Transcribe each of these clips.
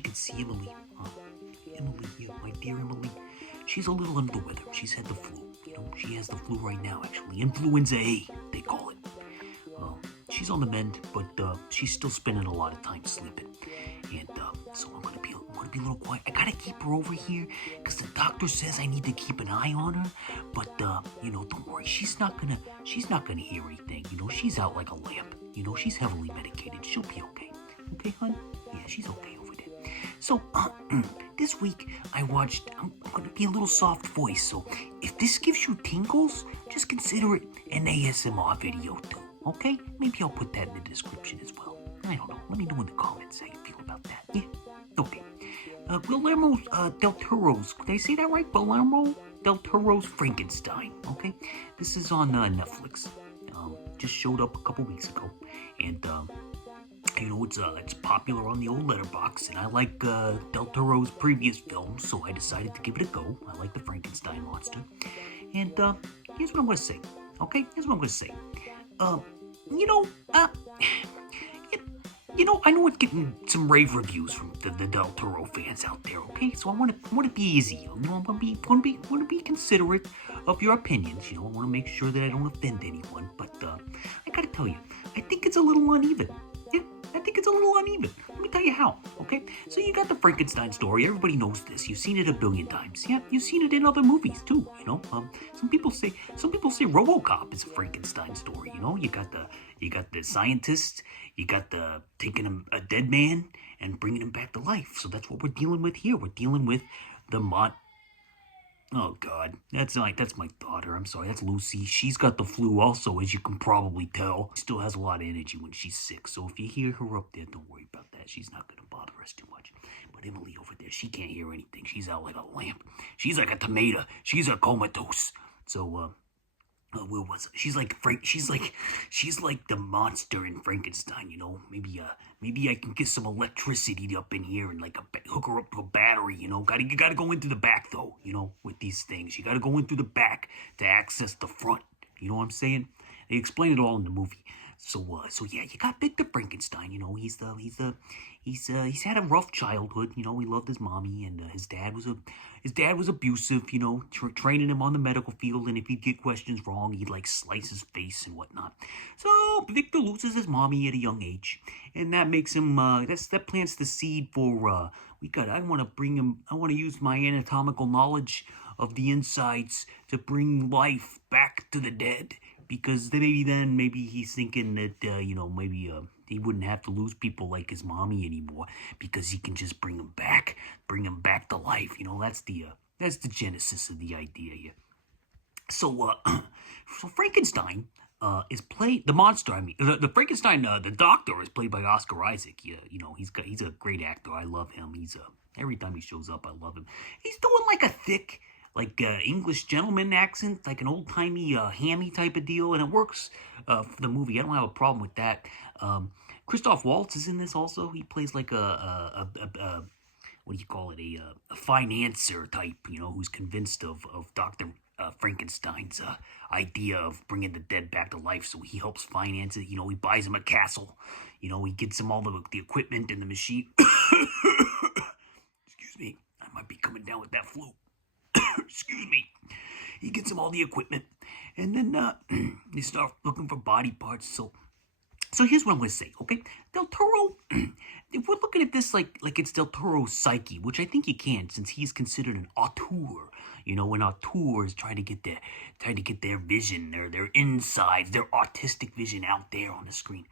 can see Emily. Emily, my dear Emily, she's a little under the weather. She's had the flu. She has the flu right now, actually. Influenza A, they call it. She's on the mend, but she's still spending a lot of time sleeping. And so I'm gonna be a little quiet. I gotta keep her over here because the doctor says I need to keep an eye on her. But don't worry, she's not gonna hear anything. She's out like a lamp. She's heavily medicated. She'll be okay. Okay, hon? Yeah, she's okay over there. So this week I'm gonna be a little soft voice. So if this gives you tingles, just consider it an ASMR video too. Okay? Maybe I'll put that in the description as well. I don't know. Let me know in the comments how you feel about that. Yeah? Okay. Guillermo del Toro's, did I say that right? Guillermo del Toro's Frankenstein. Okay? This is on Netflix. Just showed up a couple weeks ago. And, it's popular on the old letterbox. And I like del Toro's previous films, so I decided to give it a go. I like the Frankenstein monster. And here's what I'm going to say. Okay? Here's what I'm going to say. I know it's getting some rave reviews from the Del Toro fans out there. Okay, so I want to be easy. I want to be considerate of your opinions. I want to make sure that I don't offend anyone. But I gotta tell you, I think it's a little uneven. Yeah, I think it's a little uneven. Let me tell you how. Okay, so you got the Frankenstein story. Everybody knows this. You've seen it a billion times. Yeah, you've seen it in other movies too. Some people say RoboCop is a Frankenstein story. You got the scientist. You got the taking a dead man and bringing him back to life. So that's what we're dealing with here. We're dealing with the Oh God, that's my daughter. I'm sorry, that's Lucy. She's got the flu also, as you can probably tell. She still has a lot of energy when she's sick. So if you hear her up there, don't worry about that. She's not gonna bother us too much. But Emily over there, she can't hear anything. She's out like a lamp. She's like a tomato. She's a comatose. So where was it? She's like the monster in Frankenstein. Maybe I can get some electricity up in here and hook her up to a battery. You gotta go into the back though. With these things, you gotta go in through the back to access the front. You know what I'm saying? They explain it all in the movie. So yeah, you got Victor Frankenstein. He's had a rough childhood. He loved his mommy, and his dad was abusive. Training him on the medical field, and if he'd get questions wrong, he'd slice his face and whatnot. So Victor loses his mommy at a young age, and that makes him. That plants the seed for. I want to use my anatomical knowledge of the insides to bring life back to the dead. Because maybe he's thinking that, he wouldn't have to lose people like his mommy anymore because he can just bring them back to life. That's the genesis of the idea here. So Frankenstein is played, the monster, the Frankenstein, the doctor is played by Oscar Isaac. He's a great actor. I love him. Every time he shows up, I love him. He's doing a thick, English gentleman accent, like an old-timey, hammy type of deal, and it works for the movie. I don't have a problem with that. Christoph Waltz is in this also. He plays what do you call it, a financier type, who's convinced of Dr. Frankenstein's idea of bringing the dead back to life, so he helps finance it. He buys him a castle. He gets him all the equipment and the machine. Excuse me, I might be coming down with that flu. Excuse me. He gets him all the equipment, and then they start looking for body parts. So here's what I'm going to say, okay? Del Toro, if we're looking at this like it's Del Toro's psyche, which I think you can, since he's considered an auteur. An auteur is trying to get their vision, their insides, their artistic vision out there on the screen.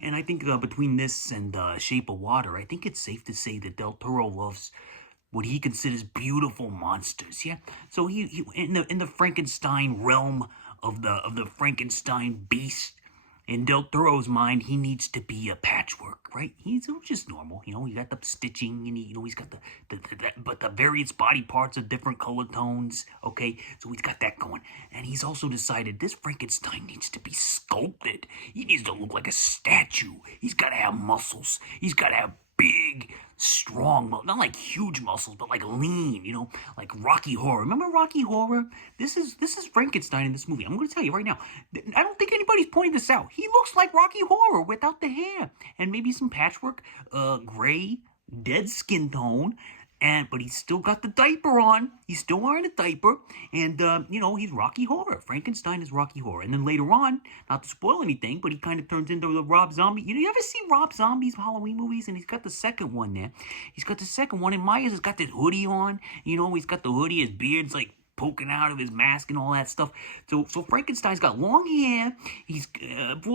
And I think between this and Shape of Water, I think it's safe to say that Del Toro loves what he considers beautiful monsters. Yeah. So he in the Frankenstein realm of the Frankenstein beast, in Del Toro's mind, he needs to be a patchwork, right? He's just normal, He got the stitching, and he's got but the various body parts of different color tones. Okay, so he's got that going, and he's also decided this Frankenstein needs to be sculpted. He needs to look like a statue. He's got to have muscles. He's got to have big, strong, not like huge muscles, but like lean, like Rocky Horror. Remember Rocky Horror? This is Frankenstein in this movie. I'm going to tell you right now. I don't think anybody's pointing this out. He looks like Rocky Horror without the hair and maybe some patchwork, gray dead skin tone, but he's still got the diaper on. He's still wearing a diaper, and he's Rocky Horror. Frankenstein is Rocky Horror, and then later on, not to spoil anything, but he kind of turns into the Rob Zombie. You ever see Rob Zombie's Halloween movies? And he's got the second one there. He's got the second one, and Myers has got this hoodie on. He's got the hoodie. His beard's like poking out of his mask and all that stuff. So Frankenstein's got long hair. He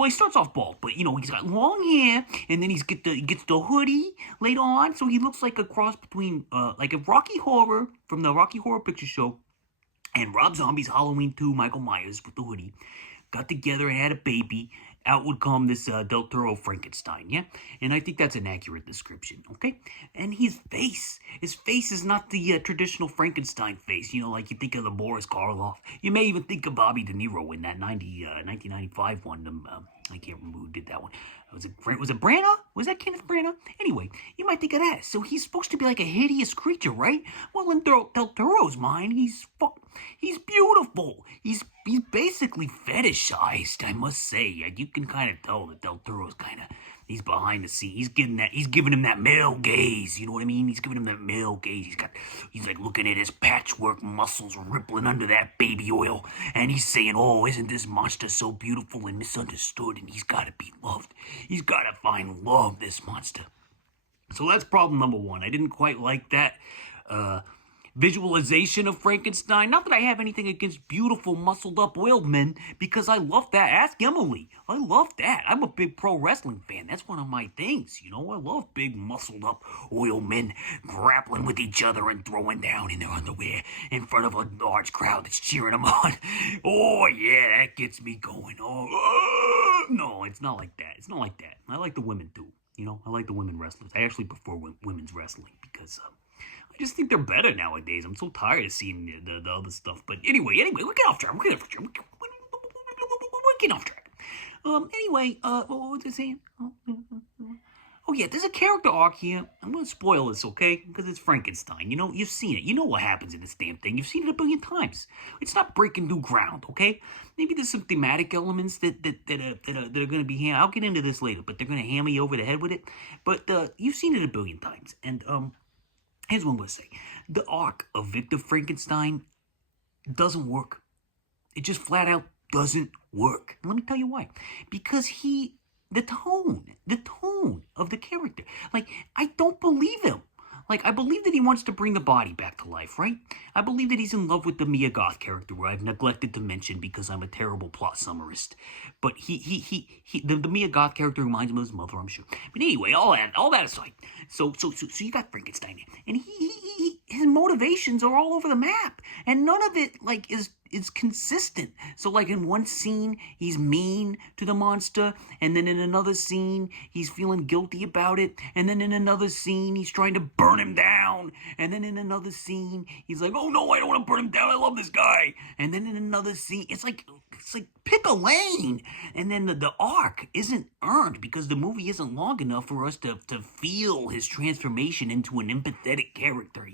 starts off bald, but he's got long hair, and then he gets the hoodie later on, so he looks like a cross between like a Rocky Horror from the Rocky Horror Picture Show and Rob Zombie's Halloween 2, Michael Myers with the hoodie. Got together and had a baby. Out would come this Del Toro Frankenstein, yeah? And I think that's an accurate description, okay? And his face is not the traditional Frankenstein face, like you think of the Boris Karloff. You may even think of Bobby De Niro in that 1995 one. I can't remember who did that one. Was it Branagh? Was that Kenneth Branagh? Anyway, you might think of that. So he's supposed to be like a hideous creature, right? Well, in Del Toro's mind, he's beautiful. He's basically fetishized, I must say. You can kind of tell that Del Toro's he's behind the scenes. He's giving him that male gaze. You know what I mean? He's giving him that male gaze. He's like looking at his patchwork muscles rippling under that baby oil, and he's saying, "Oh, isn't this monster so beautiful and misunderstood? And he's got to be loved. He's got to find love, this monster." So that's problem number one. I didn't quite like that visualization of Frankenstein. Not that I have anything against beautiful, muscled-up oiled men, because I love that. Ask Emily. I love that. I'm a big pro wrestling fan. That's one of my things, I love big, muscled-up oiled men grappling with each other and throwing down in their underwear in front of a large crowd that's cheering them on. Oh, yeah, that gets me going. No, it's not like that. It's not like that. I like the women, too. I like the women wrestlers. I actually prefer women's wrestling because I just think they're better nowadays. I'm so tired of seeing the other stuff. But anyway, we're getting off track. We're getting off track. Anyway, what was I saying? Oh yeah, there's a character arc here. I'm gonna spoil this, okay? Because it's Frankenstein. You've seen it. You know what happens in this damn thing. You've seen it a billion times. It's not breaking new ground, okay? Maybe there's some thematic elements that are gonna be here. I'll get into this later, but they're gonna hammer you over the head with it. But you've seen it a billion times, and here's what I'm gonna say: the arc of Victor Frankenstein doesn't work. It just flat out doesn't work. And let me tell you why. Because the tone of the character. Like, I don't believe him. Like, I believe that he wants to bring the body back to life, right? I believe that he's in love with the Mia Goth character, where I've neglected to mention because I'm a terrible plot summarist. But the Mia Goth character reminds him of his mother, I'm sure. But anyway, all that aside, so you got Frankenstein, and his motivations are all over the map, and none of it is consistent. So like in one scene, he's mean to the monster, and then in another scene, he's feeling guilty about it, and then in another scene, he's trying to burn him down, and then in another scene, he's like, "Oh no, I don't want to burn him down, I love this guy," and then in another scene, it's like pick a lane, and then the arc isn't earned because the movie isn't long enough for us to feel his transformation into an empathetic character,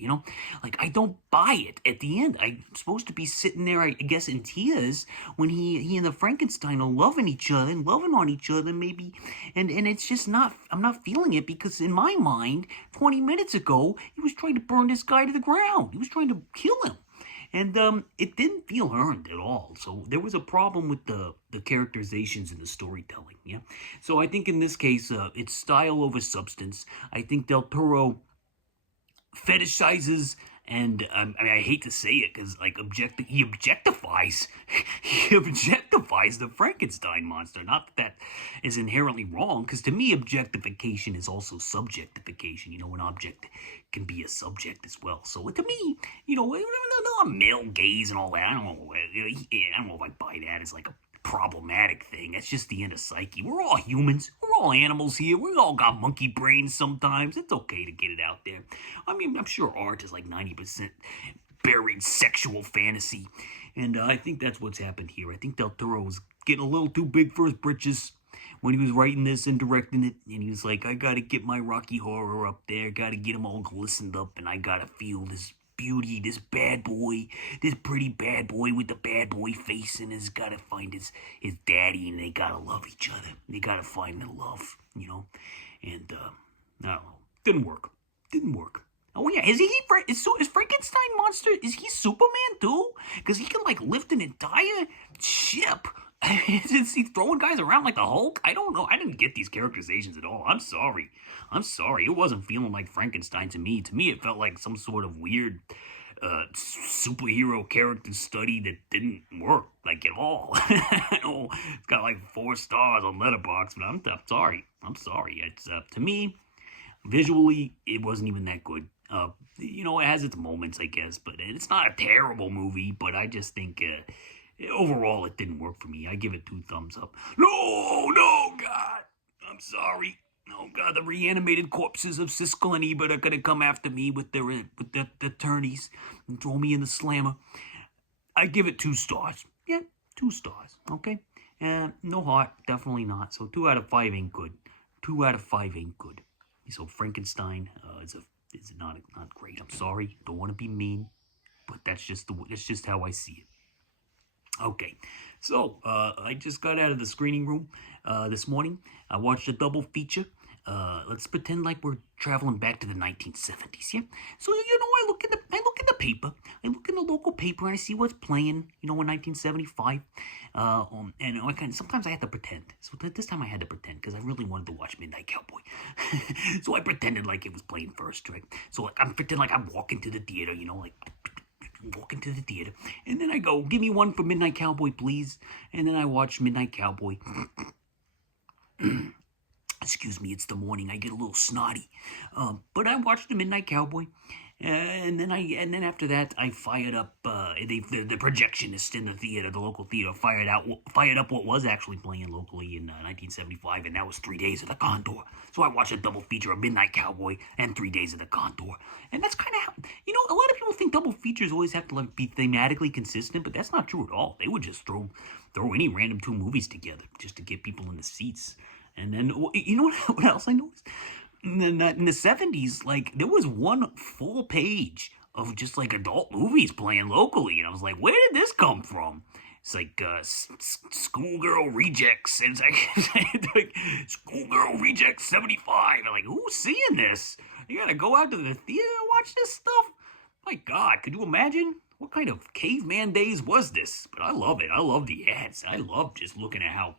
Like, I don't buy it at the end. I'm supposed to be sitting there, I guess, in tears when he and the Frankenstein are loving each other and loving on each other, maybe, and it's just not, I'm not feeling it, because in my mind, 20 minutes ago, he was trying to burn this guy to the ground. He was trying to kill him. And it didn't feel earned at all. So there was a problem with the characterizations and the storytelling, yeah? So I think in this case, it's style over substance. I think Del Toro fetishizes, and I hate to say it, because he objectifies the Frankenstein monster. Not that is inherently wrong, because to me objectification is also subjectification. An object can be a subject as well. So to me, male gaze and all that, I don't know if I buy that as like a problematic thing. That's just the inner psyche. We're all humans. We're all animals here. We all got monkey brains sometimes. It's okay to get it out there. I mean, I'm sure art is like 90% buried sexual fantasy. And I think that's what's happened here. I think Del Toro was getting a little too big for his britches when he was writing this and directing it. And he was like, I gotta get my Rocky Horror up there. Gotta get him all glistened up. And I gotta feel this beauty, this bad boy, this pretty bad boy with the bad boy face, and has got to find his daddy, and they got to love each other. They got to find the love, And, I don't know. Didn't work. Didn't work. Oh yeah, is Frankenstein monster? Is he Superman too? Because he can like lift an entire ship. Is he throwing guys around like the Hulk? I don't know. I didn't get these characterizations at all. I'm sorry. I'm sorry. It wasn't feeling like Frankenstein to me. To me, it felt like some sort of weird superhero character study that didn't work like at all. Oh, it's got like 4 stars on Letterboxd, but I'm sorry. I'm sorry. It's to me, visually, it wasn't even that good. It has its moments, I guess, but it's not a terrible movie. But I just think overall, it didn't work for me. I give it 2 thumbs up. No, no, God, I'm sorry. Oh God, the reanimated corpses of Siskel and Ebert are gonna come after me with their attorneys and throw me in the slammer. I give it 2 stars. Yeah, 2 stars. Okay. No heart, definitely not. So 2 out of 5 ain't good. 2 out of 5 ain't good. So Frankenstein is not great. I'm sorry. Don't want to be mean, but that's just how I see it. Okay, so I just got out of the screening room this morning. I watched a double feature. Let's pretend like we're traveling back to the 1970s. Yeah. So I look in the paper. I look in the local paper and I see what's playing. In 1975. And sometimes I have to pretend. So this time I had to pretend because I really wanted to watch Midnight Cowboy. So I pretended like it was playing first, right? So I'm pretending like I'm walking to the theater. Like walking to the theater, and then I go, "Give me one for Midnight Cowboy, please." And then I watch Midnight Cowboy. Excuse me, it's the morning. I get a little snotty, but I watched the Midnight Cowboy, and then after that, I fired up the projectionist in the theater, the local theater, fired up what was actually playing locally in 1975, and that was 3 Days of the Condor. So I watched a double feature of Midnight Cowboy and 3 Days of the Condor, and that's kind of how a lot of people think double features always have to be thematically consistent, but that's not true at all. They would just throw any random 2 movies together just to get people in the seats. And then, what else I noticed? In the 70s, like, there was one full page of just, like, adult movies playing locally. And I was like, where did this come from? It's like, Schoolgirl Rejects. And it's like, Schoolgirl Rejects 75. And like, who's seeing this? You gotta go out to the theater and watch this stuff? My God, could you imagine? What kind of caveman days was this? But I love it. I love the ads. I love just looking at how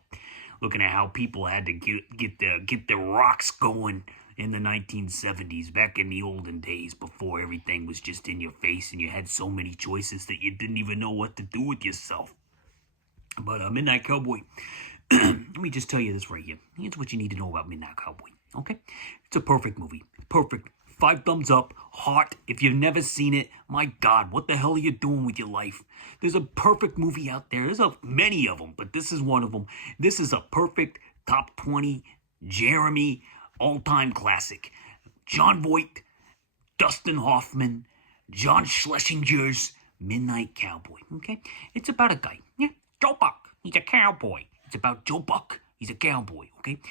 people had to get the rocks going in the 1970s, back in the olden days before everything was just in your face and you had so many choices that you didn't even know what to do with yourself. But Midnight Cowboy, let me just tell you this right here. Here's what you need to know about Midnight Cowboy, okay? It's a perfect movie. Perfect. 5 thumbs up, heart. If you've never seen it, my God, what the hell are you doing with your life? There's a perfect movie out there. There's many of them, but this is one of them. This is a perfect top 20 Jeremy all-time classic. Jon Voight, Dustin Hoffman, John Schlesinger's Midnight Cowboy. Okay, it's about a guy. Yeah, Joe Buck. He's a cowboy. It's about Joe Buck. He's a cowboy. Okay,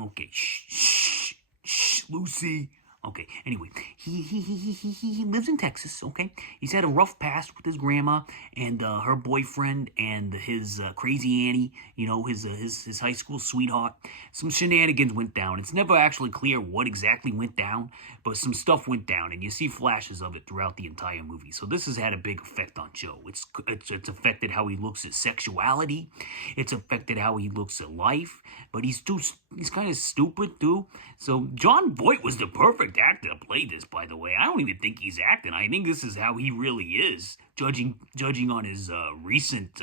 okay. Shh. Shh, Lucy. Okay, anyway, he lives in Texas, okay? He's had a rough past with his grandma and her boyfriend and his crazy Annie, his high school sweetheart. Some shenanigans went down. It's never actually clear what exactly went down, but some stuff went down, and you see flashes of it throughout the entire movie. So this has had a big effect on Joe. It's affected how he looks at sexuality. It's affected how he looks at life, but he's kind of stupid, too. So Jon Voight was the perfect actor to play this, by the way. I don't even think he's acting. I think this is how he really is, judging on his recent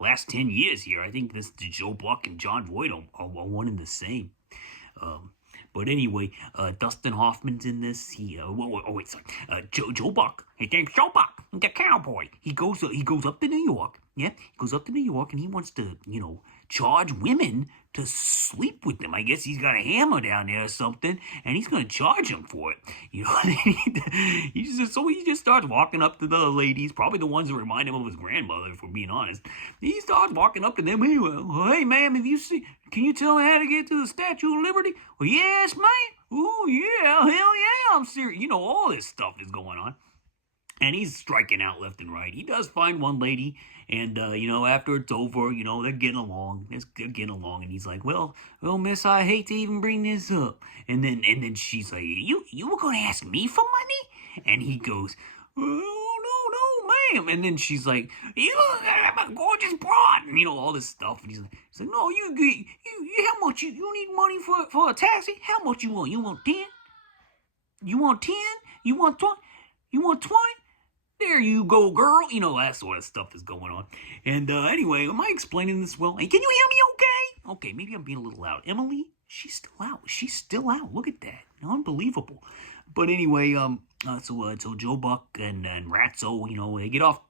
last 10 years here. I think this Joe Buck and Jon Voight are one and the same. But anyway, Dustin Hoffman's in this. Joe Buck. Hey, thanks, Joe Buck, the cowboy. He goes up to New York. Yeah, he goes up to New York and he wants to, charge women to sleep with him. I guess he's got a hammer down there or something, and he's going to charge him for it. He just starts walking up to the ladies, probably the ones that remind him of his grandmother, if we're being honest. He starts walking up to them. Hey, ma'am, can you tell me how to get to the Statue of Liberty? Well, yes, ma'am. Oh, yeah, hell yeah, I'm serious. All this stuff is going on. and he's striking out left and right. He does find one lady, and after it's over, they're getting along. They're getting along, and he's like, well, miss, I hate to even bring this up. And then she's like, you were gonna ask me for money? And he goes, oh, no, ma'am. And then she's like, you have a gorgeous broad, and all this stuff. And he's like, no, you how much you need money for a taxi? How much you want? You want 10? You want 10? You want 20? You want 20? There you go, girl. That sort of stuff is going on. And anyway, am I explaining this well? Hey, can you hear me okay? Okay, maybe I'm being a little loud. Emily, she's still out. She's still out. Look at that. Unbelievable. But anyway, so Joe Buck and Ratso, they get off.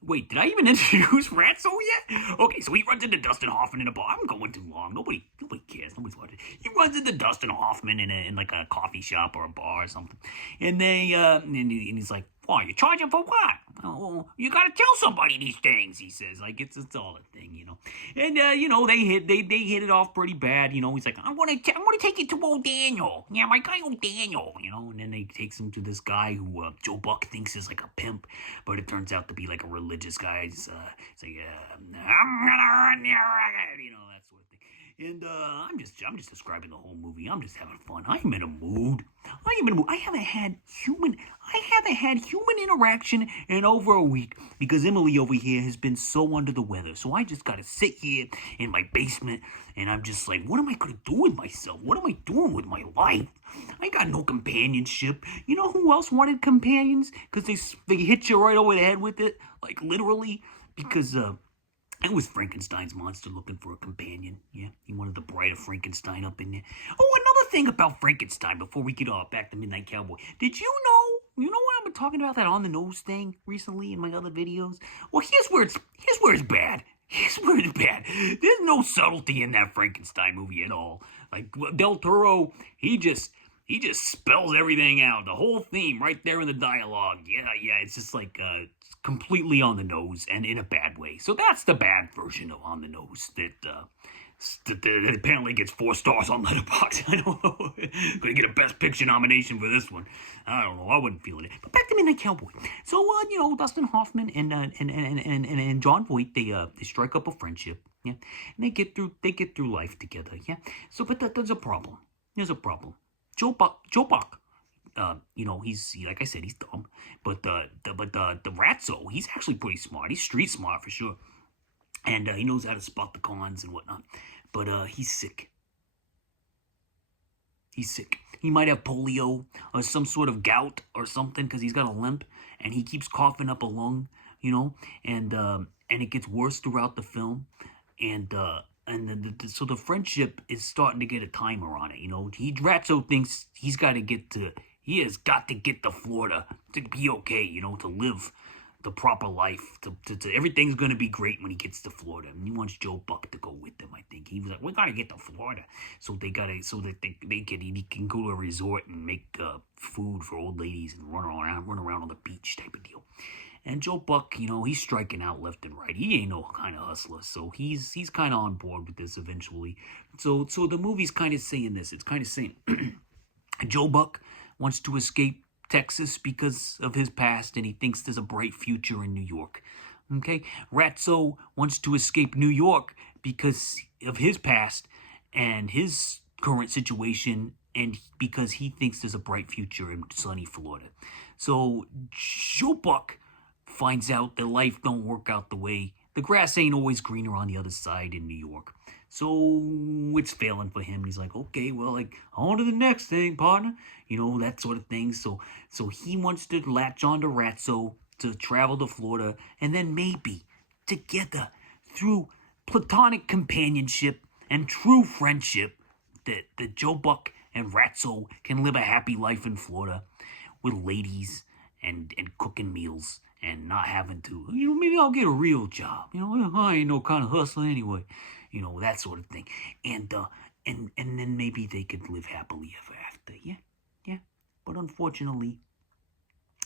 Wait, did I even introduce Ratso yet? Okay, so he runs into Dustin Hoffman in a bar. I'm going too long. Nobody cares. Nobody's watching. He runs into Dustin Hoffman in like a coffee shop or a bar or something. And and he's like, "Oh, you're charging for what? Oh, you gotta tell somebody these things," he says. Like it's all a thing, And they hit it off pretty bad. He's like, "I'm gonna take you to old Daniel. Yeah, my guy old Daniel." And then they takes him to this guy who Joe Buck thinks is like a pimp, but it turns out to be like a religious guy. It's like, "I'm gonna run your racket," that sort of thing. And I'm just describing the whole movie. I'm just having fun. I'm in a mood. I haven't had human interaction in over a week because Emily over here has been so under the weather. So I just gotta sit here in my basement and I'm just like, what am I gonna do with myself? What am I doing with my life? I got no companionship. You know who else wanted companions? Because they hit you right over the head with it, like literally. Because it was Frankenstein's monster looking for a companion. Yeah, he wanted to bride a Frankenstein up in there. Oh, another thing about Frankenstein before we get back to Midnight Cowboy. Did you know? You know what I've been talking about, that on the nose thing recently in my other videos? Well, here's where it's bad. Here's where it's bad. There's no subtlety in that Frankenstein movie at all. Like Del Toro, he just spells everything out. The whole theme right there in the dialogue. Yeah, it's just like completely on the nose and in a bad way. So that's the bad version of on the nose that apparently gets 4 stars on Letterboxd. I don't know. Gonna get a Best Picture nomination for this one. I don't know. I wasn't feeling it. But back to Midnight Cowboy. So Dustin Hoffman and John Voight, they strike up a friendship. Yeah, and they get through life together. Yeah. So, but there's a problem. There's a problem. Joe Buck. He's like I said, he's dumb. But the Ratso, he's actually pretty smart. He's street smart for sure, and he knows how to spot the cons and whatnot. But he's sick. He's sick. He might have polio or some sort of gout or something because he's got a limp and he keeps coughing up a lung. And it gets worse throughout the film, and so the friendship is starting to get a timer on it. Ratso thinks he has got to get to Florida to be okay. To live the proper life. To everything's gonna be great when he gets to Florida. And he wants Joe Buck to go with them. I think he was like, we gotta get to Florida, so that he can go to a resort and make food for old ladies and run around on the beach type of deal. And Joe Buck, he's striking out left and right. He ain't no kind of hustler, so he's kind of on board with this eventually. So the movie's kind of saying this. It's kind of saying Joe Buck wants to escape Texas because of his past, and he thinks there's a bright future in New York. Okay, Ratso wants to escape New York because of his past and his current situation, and because he thinks there's a bright future in sunny Florida. So Joe Buck finds out that life don't work out the grass ain't always greener on the other side in New York. So it's failing for him. He's like, okay, well, like, on to the next thing, partner. That sort of thing. So he wants to latch on to Ratso to travel to Florida, and then maybe together, through platonic companionship and true friendship, that Joe Buck and Ratso can live a happy life in Florida with ladies and cooking meals and not having to, maybe I'll get a real job. I ain't no kind of hustler anyway. That sort of thing. And then maybe they could live happily ever after. Yeah. But unfortunately,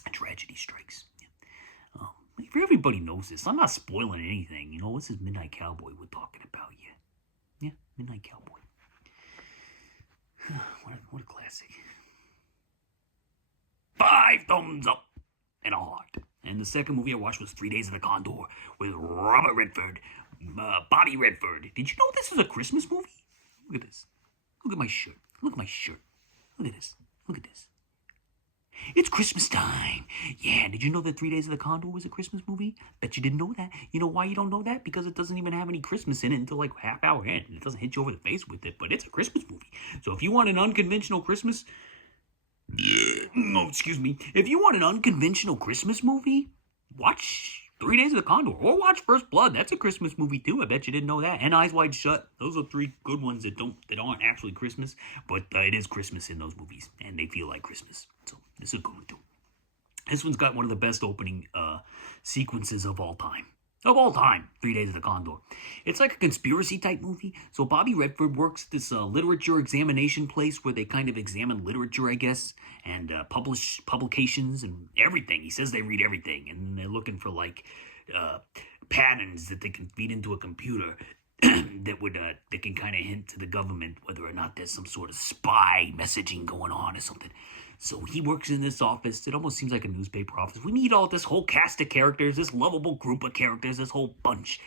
a tragedy strikes. Yeah. Everybody knows this. I'm not spoiling anything. This is Midnight Cowboy we're talking about. Yeah. Midnight Cowboy. What a classic. 5 thumbs up and a heart. And the second movie I watched was 3 Days of the Condor with Robert Redford, Bobby Redford. Did you know this is a Christmas movie? Look at this. Look at my shirt. Look at my shirt. Look at this. Look at this. It's Christmas time. Yeah, did you know that 3 Days of the Condor was a Christmas movie? Bet you didn't know that. You know why you don't know that? Because it doesn't even have any Christmas in it until like half hour in. It doesn't hit you over the face with it, but it's a Christmas movie. So if you want an unconventional Christmas... No, excuse me. If you want an unconventional Christmas movie, watch 3 Days of the Condor or watch First Blood. That's a Christmas movie too. I bet you didn't know that. And Eyes Wide Shut. Those are 3 good ones that aren't actually Christmas, but it is Christmas in those movies, and they feel like Christmas. So this is a good one too. This one's got one of the best opening sequences of all time. Of all time, 3 Days of the Condor. It's like a conspiracy type movie. So Bobby Redford works at this literature examination place where they kind of examine literature, I guess, and publish publications and everything. He says they read everything, and they're looking for like patterns that they can feed into a computer that can kind of hint to the government whether or not there's some sort of spy messaging going on or something. So he works in this office. It almost seems like a newspaper office. We meet all this whole cast of characters, this lovable group of characters, this whole bunch.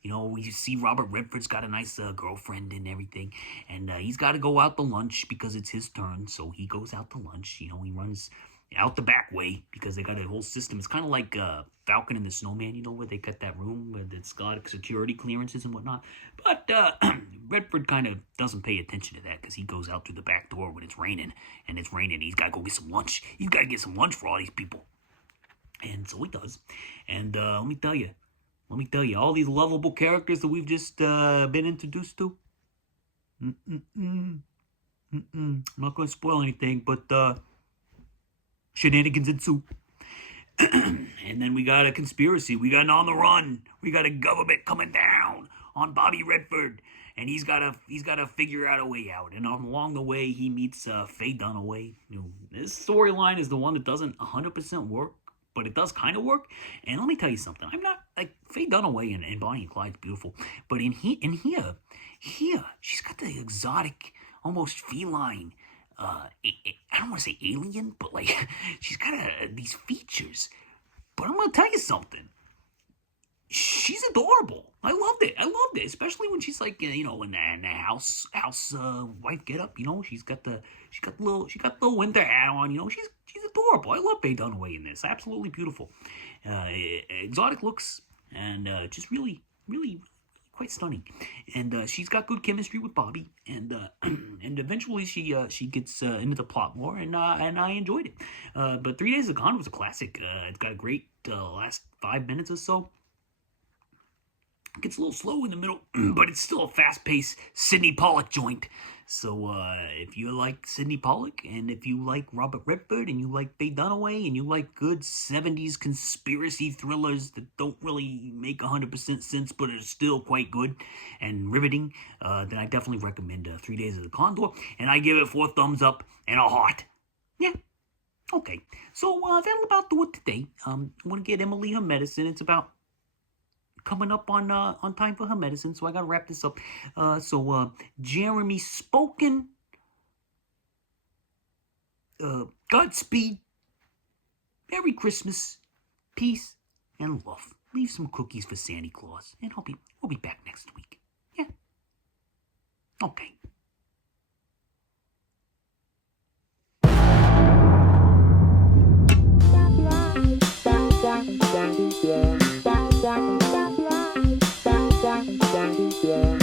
You know, we see Robert Redford's got a nice girlfriend and everything. And he's got to go out to lunch because it's his turn. So he goes out to lunch. You know, he runs out the back way because they got a whole system. It's kind of like Falcon and the Snowman, you know, where they got that room where it's got security clearances and whatnot. But Redford kind of doesn't pay attention to that because he goes out through the back door when it's raining. And it's raining. He's got to go get some lunch. He's got to get some lunch for all these people. And so he does. And let me tell you, all these lovable characters that we've just been introduced to. I'm not going to spoil anything, but shenanigans ensue. And then we got a conspiracy. We got an on the run. We got a government coming down on Bobby Redford. And he's got to figure out a way out. And along the way, he meets Faye Dunaway. You know, this storyline is the one that doesn't 100% work, but it does kind of work. And let me tell you something. I'm not like Faye Dunaway and Bonnie and Clyde's beautiful, but in here, she's got the exotic, almost feline. I don't want to say alien, but like she's got these features. But I'm gonna tell you something. She's adorable. I loved it, especially when she's like, you know, in the house wife get up. You know, she got the little winter hat on. You know, she's adorable. I love Faye Dunaway in this. Absolutely beautiful, exotic looks, and just really quite stunning. And she's got good chemistry with Bobby, and and eventually she gets into the plot more, and I enjoyed it. But 3 Days of the Condor was a classic. It's got a great last 5 minutes or so. It gets a little slow in the middle, but it's still a fast-paced Sidney Pollack joint. So if you like Sidney Pollack, and if you like Robert Redford, and you like Faye Dunaway, and you like good 70s conspiracy thrillers that don't really make 100% sense, but are still quite good and riveting, then I definitely recommend 3 Days of the Condor. And I give it 4 thumbs up and a heart. Yeah. Okay. So that'll about do it today. I want to get Emily her medicine. It's about coming up on time for her medicine, so I gotta wrap this up. So Jeremy spoken. Godspeed. Merry Christmas, peace, and love. Leave some cookies for Santa Claus, and we'll be back next week. Yeah. Okay. Yeah.